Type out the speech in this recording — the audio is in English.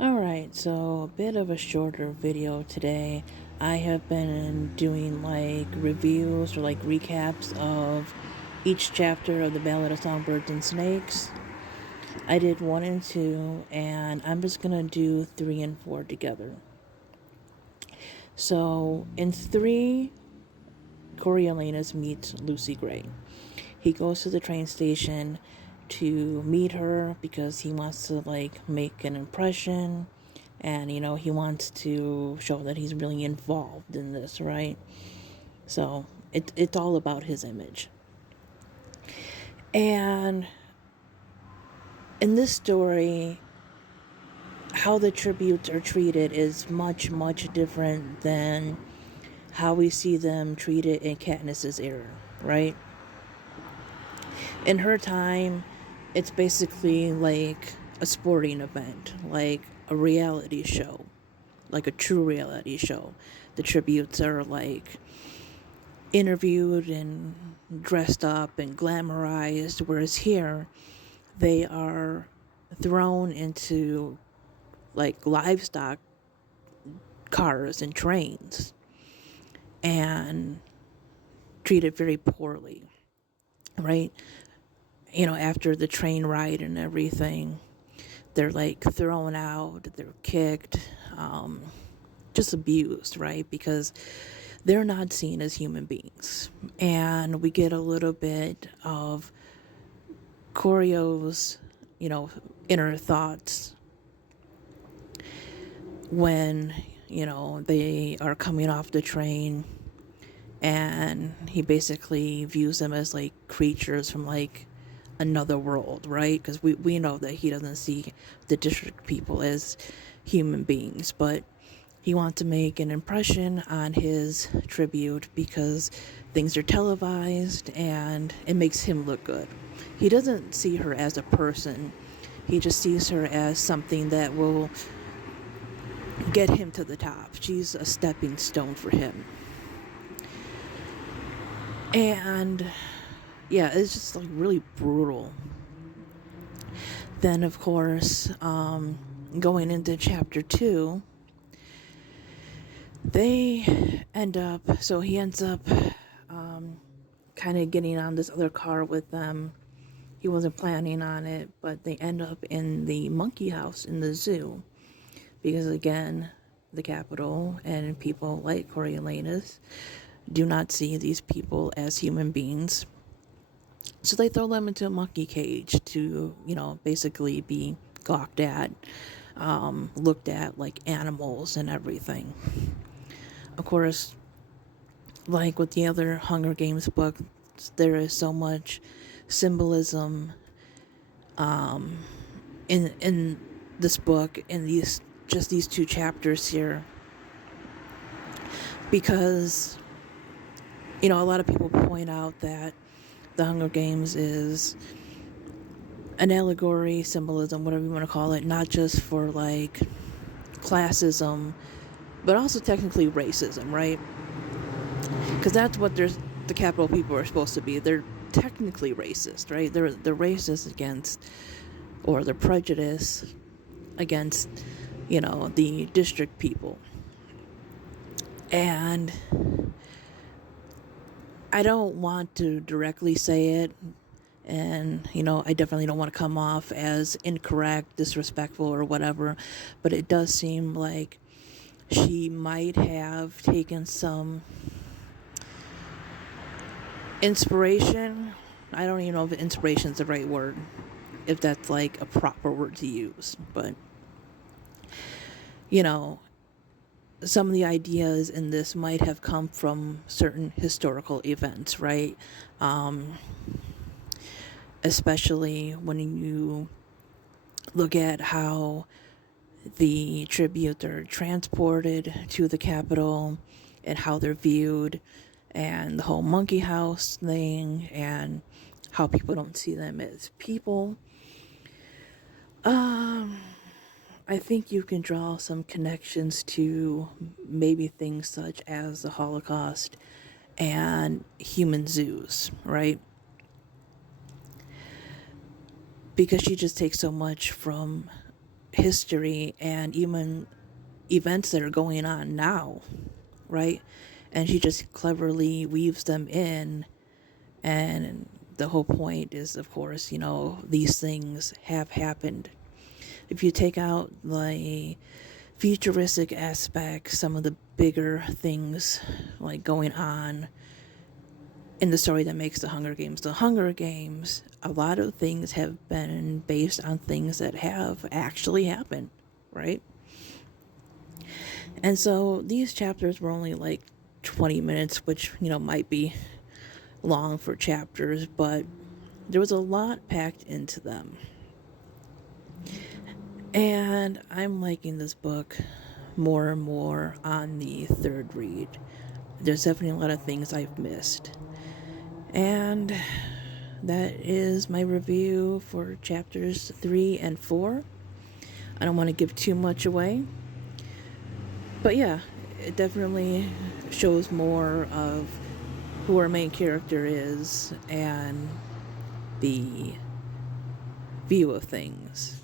Alright, so a bit of a shorter video today. I have been doing like reviews or like recaps of each chapter of the Ballad of Songbirds and Snakes. I did 1 and 2, and I'm just gonna do 3 and 4 together. So in 3, Coriolanus meets Lucy Gray. He goes to the train station to meet her because he wants to like make an impression, and he wants to show that he's really involved in this, right? So it's all about his image. And in this story, how the tributes are treated is much different than how we see them treated in Katniss's era, right? In her time, it's basically like a sporting event, like a reality show, like a true reality show. The tributes are like interviewed and dressed up and glamorized, whereas here they are thrown into like livestock cars and trains and treated very poorly, right? After the train ride and everything, they're like thrown out, they're kicked, just abused, right? Because they're not seen as human beings. And we get a little bit of Corio's, inner thoughts when, they are coming off the train, and he basically views them as like creatures from like another world, right? Because we know that he doesn't see the district people as human beings, but he wants to make an impression on his tribute because things are televised and it makes him look good. He doesn't see her as a person. He just sees her as something that will get him to the top. She's a stepping stone for him. And yeah, it's just like really brutal. Then, of course, going into chapter 2, he ends up kind of getting on this other car with them. He wasn't planning on it, but they end up in the monkey house in the zoo. Because again, the Capitol and people like Coriolanus do not see these people as human beings. So they throw them into a monkey cage to, basically be gawked at, looked at like animals and everything. Of course, like with the other Hunger Games book, there is so much symbolism in this book, in these 2 chapters here, because a lot of people point out that the Hunger Games is an allegory, symbolism, whatever you want to call it, not just for like classism, but also technically racism, right? Because that's what the Capitol people are supposed to be. They're technically racist, right? They're racist against, or they're prejudiced against, the district people. And I don't want to directly say it, and I definitely don't want to come off as incorrect, disrespectful, or whatever, but it does seem like she might have taken some inspiration. I don't even know if inspiration is the right word, if that's like a proper word to use, but some of the ideas in this might have come from certain historical events, right? Especially when you look at how the tributes are transported to the Capitol and how they're viewed, and the whole monkey house thing, and how people don't see them as people. I think you can draw some connections to maybe things such as the Holocaust and human zoos, right? Because she just takes so much from history and even events that are going on now, right? And she just cleverly weaves them in. And the whole point is, of course, these things have happened. If you take out the futuristic aspects, some of the bigger things like going on in the story that makes the Hunger Games, a lot of things have been based on things that have actually happened, right? And so these chapters were only like 20 minutes, which, might be long for chapters, but there was a lot packed into them. And I'm liking this book more and more on the third read. There's definitely a lot of things I've missed. And that is my review for chapters 3 and 4. I don't want to give too much away. But yeah, it definitely shows more of who our main character is and the view of things.